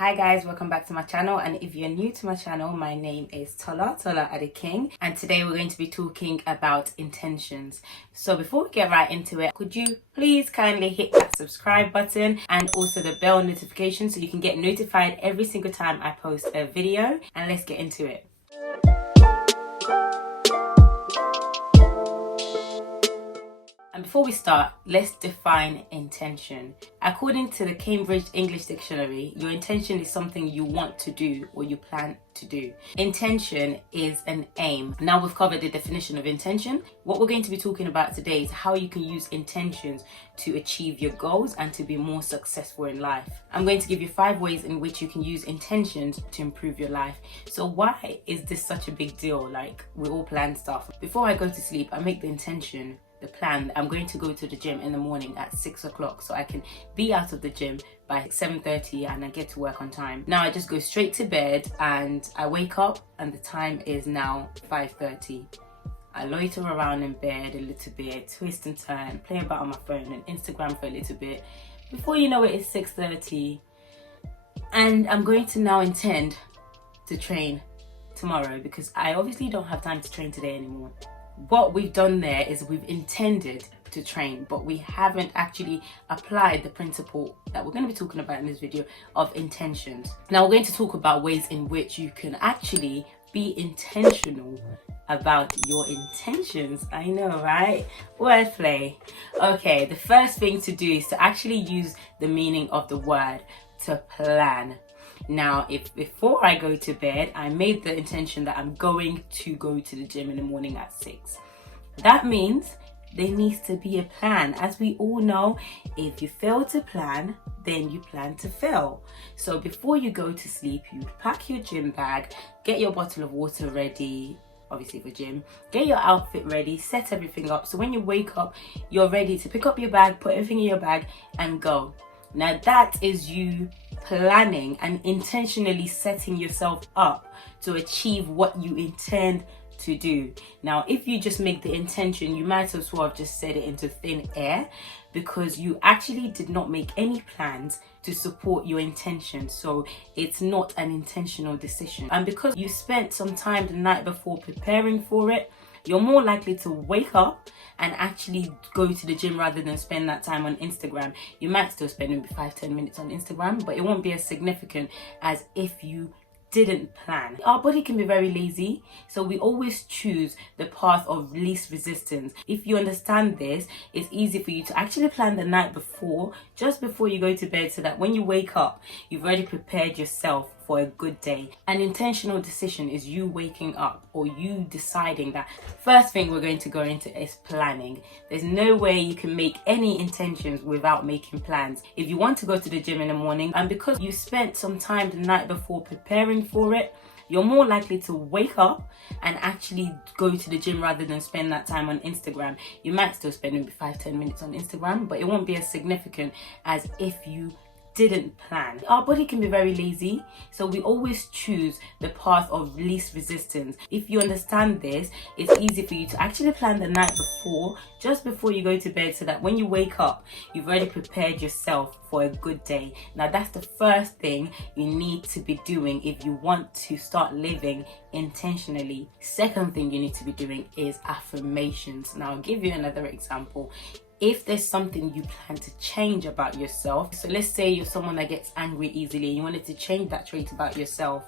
Hi guys, welcome back to my channel, and if you're new to my channel, my name is Tola AdeKing, and today we're going to be talking about intentions. So before we get right into it, could you please kindly hit that subscribe button and also the bell notification so you can get notified every single time I post a video, and let's get into it. And before we start, let's define intention. According to the Cambridge English Dictionary, your intention is something you want to do or you plan to do. Intention is an aim. Now we've covered the definition of intention. What we're going to be talking about today is how you can use intentions to achieve your goals and to be more successful in life. I'm going to give you 5 ways in which you can use intentions to improve your life. So why is this such a big deal? Like, we all plan stuff. Before I go to sleep, I make the plan. I'm going to go to the gym in the morning at 6 o'clock so I can be out of the gym by 7:30 and I get to work on time. Now I just go straight to bed and I wake up and the time is now 5:30. I loiter around in bed a little bit, twist and turn, play about on my phone and Instagram for a little bit. Before you know it, it's 6:30 and I'm going to now intend to train tomorrow because I obviously don't have time to train today anymore. What we've done there is we've intended to train, but we haven't actually applied the principle that we're going to be talking about in this video of intentions. Now we're going to talk about ways in which you can actually be intentional about your intentions. I know, right? Wordplay. Okay, the first thing to do is to actually use the meaning of the word to plan. Now, if before I go to bed, I made the intention that I'm going to go to the gym in the morning at 6. That means there needs to be a plan. As we all know, if you fail to plan, then you plan to fail. So before you go to sleep, you pack your gym bag, get your bottle of water ready, obviously for gym, get your outfit ready, set everything up. So when you wake up, you're ready to pick up your bag, put everything in your bag and go. Now that is you planning and intentionally setting yourself up to achieve what you intend to do. Now, if you just make the intention, you might as well have just said it into thin air because you actually did not make any plans to support your intention. So it's not an intentional decision. And because you spent some time the night before preparing for it, you're more likely to wake up and actually go to the gym rather than spend that time on Instagram. You might still spend maybe 5-10 minutes on Instagram, but it won't be as significant as if you didn't plan. Our body can be very lazy, so we always choose the path of least resistance. If you understand this, it's easy for you to actually plan the night before, just before you go to bed, so that when you wake up, you've already prepared yourself for a good day. An intentional decision is you waking up or you deciding that. First thing we're going to go into is planning. There's no way you can make any intentions without making plans. If you want to go to the gym in the morning, and because you spent some time the night before preparing for it, you're more likely to wake up and actually go to the gym rather than spend that time on Instagram. You might still spend maybe 5-10 minutes on Instagram, but it won't be as significant as if you didn't plan. Our body can be very lazy, so we always choose the path of least resistance. If you understand this, it's easy for you to actually plan the night before, just before you go to bed, so that when you wake up, you've already prepared yourself for a good day. Now that's the first thing you need to be doing if you want to start living intentionally. Second thing you need to be doing is affirmations. Now I'll give you another example. If there's something you plan to change about yourself, so let's say you're someone that gets angry easily and you wanted to change that trait about yourself.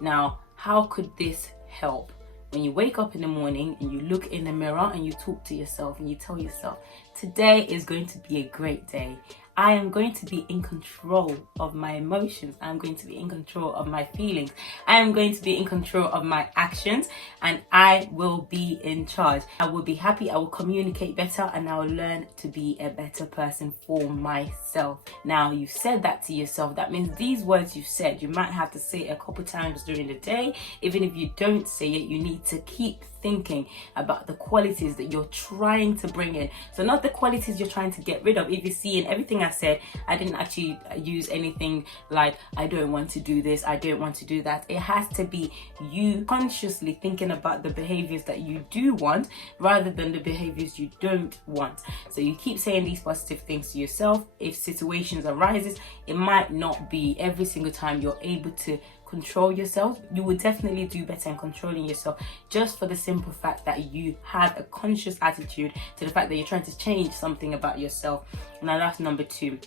Now, how could this help? When you wake up in the morning and you look in the mirror and you talk to yourself and you tell yourself, today is going to be a great day. I am going to be in control of my emotions. I'm going to be in control of my feelings. I am going to be in control of my actions, and I will be in charge. I will be happy, I will communicate better, and I will learn to be a better person for myself. Now, you said that to yourself. That means these words you said, you might have to say it a couple times during the day. Even if you don't say it, you need to keep thinking about the qualities that you're trying to bring in. So not the qualities you're trying to get rid of. If you're seeing everything I said, I didn't actually use anything like, I don't want to do this, I don't want to do that. It has to be you consciously thinking about the behaviors that you do want rather than the behaviors you don't want. So you keep saying these positive things to yourself. If situations arises, it might not be every single time you're able to control yourself. You would definitely do better in controlling yourself, just for the simple fact that you have a conscious attitude to the fact that you're trying to change something about yourself. Now that's number 2.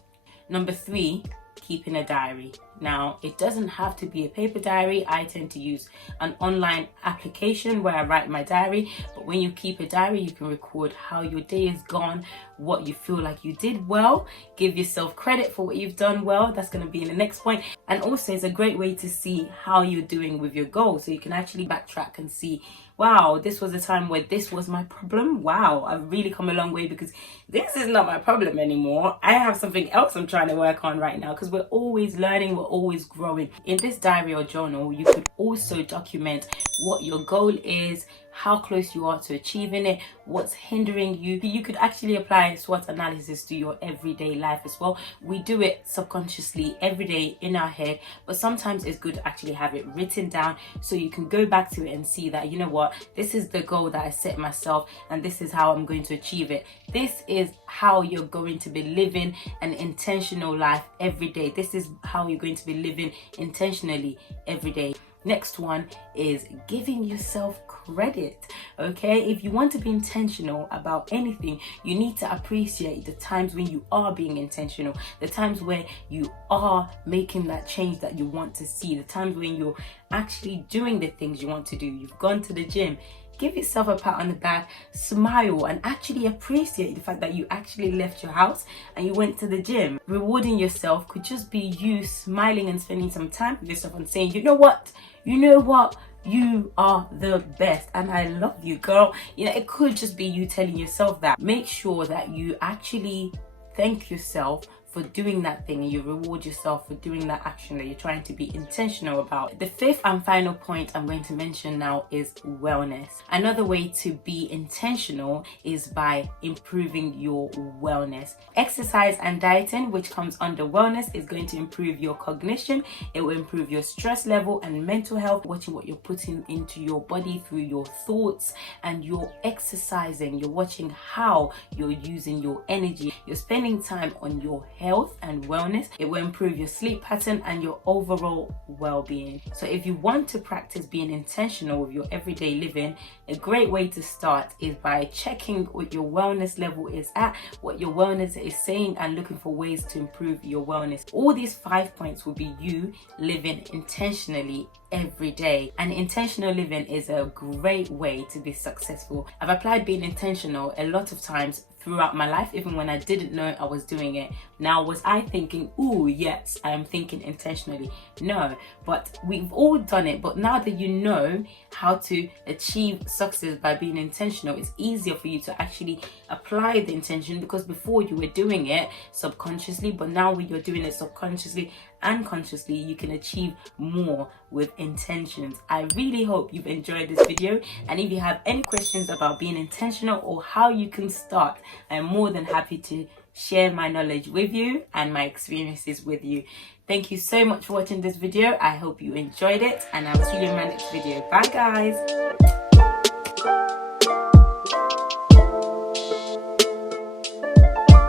Number 3, keeping a diary. Now, it doesn't have to be a paper diary. I tend to use an online application where I write my diary. But when you keep a diary, you can record how your day has gone, what you feel like you did well, give yourself credit for what you've done well. That's going to be in the next point. And also, it's a great way to see how you're doing with your goals. So you can actually backtrack and see, wow, this was a time where this was my problem. Wow, I've really come a long way because this is not my problem anymore. I have something else I'm trying to work on right now, because we're always learning, we're always growing. In this diary or journal, you could also document what your goal is, how close you are to achieving it, what's hindering you. You could actually apply SWOT analysis to your everyday life as well. We do it subconsciously every day in our head, but sometimes it's good to actually have it written down so you can go back to it and see that, you know what, this is the goal that I set myself and this is how I'm going to achieve it. This is how you're going to be living an intentional life every day. This is how you're going to be living intentionally every day. Next one is giving yourself credit. Okay, if you want to be intentional about anything, you need to appreciate the times when you are being intentional, the times where you are making that change that you want to see, the times when you're actually doing the things you want to do. You've gone to the gym. Give yourself a pat on the back, smile, and actually appreciate the fact that you actually left your house and you went to the gym. Rewarding yourself could just be you smiling and spending some time with yourself and saying, you know what, you are the best and I love you, girl. You know, it could just be you telling yourself that. Make sure that you actually thank yourself for doing that thing and you reward yourself for doing that action that you're trying to be intentional about. The 5th and final point I'm going to mention now is wellness. Another way to be intentional is by improving your wellness. Exercise and dieting, which comes under wellness, is going to improve your cognition. It will improve your stress level and mental health. Watching what you're putting into your body through your thoughts, and you're exercising. You're watching how you're using your energy. You're spending time on your health and wellness. It will improve your sleep pattern and your overall well-being. So if you want to practice being intentional with your everyday living, a great way to start is by checking what your wellness level is at, what your wellness is saying, and looking for ways to improve your wellness. All these 5 points will be you living intentionally every day, and intentional living is a great way to be successful. I've applied being intentional a lot of times throughout my life, even when I didn't know I was doing it. Now, was I thinking, oh yes, I am thinking intentionally? No, but we've all done it. But now that you know how to achieve success by being intentional, it's easier for you to actually apply the intention, because before you were doing it subconsciously, but now when you're doing it subconsciously and consciously, you can achieve more with intentions. I really hope you've enjoyed this video, and if you have any questions about being intentional or how you can start, I'm more than happy to share my knowledge with you and my experiences with you. Thank you so much for watching this video. I hope you enjoyed it, and I'll see you in my next video. Bye guys.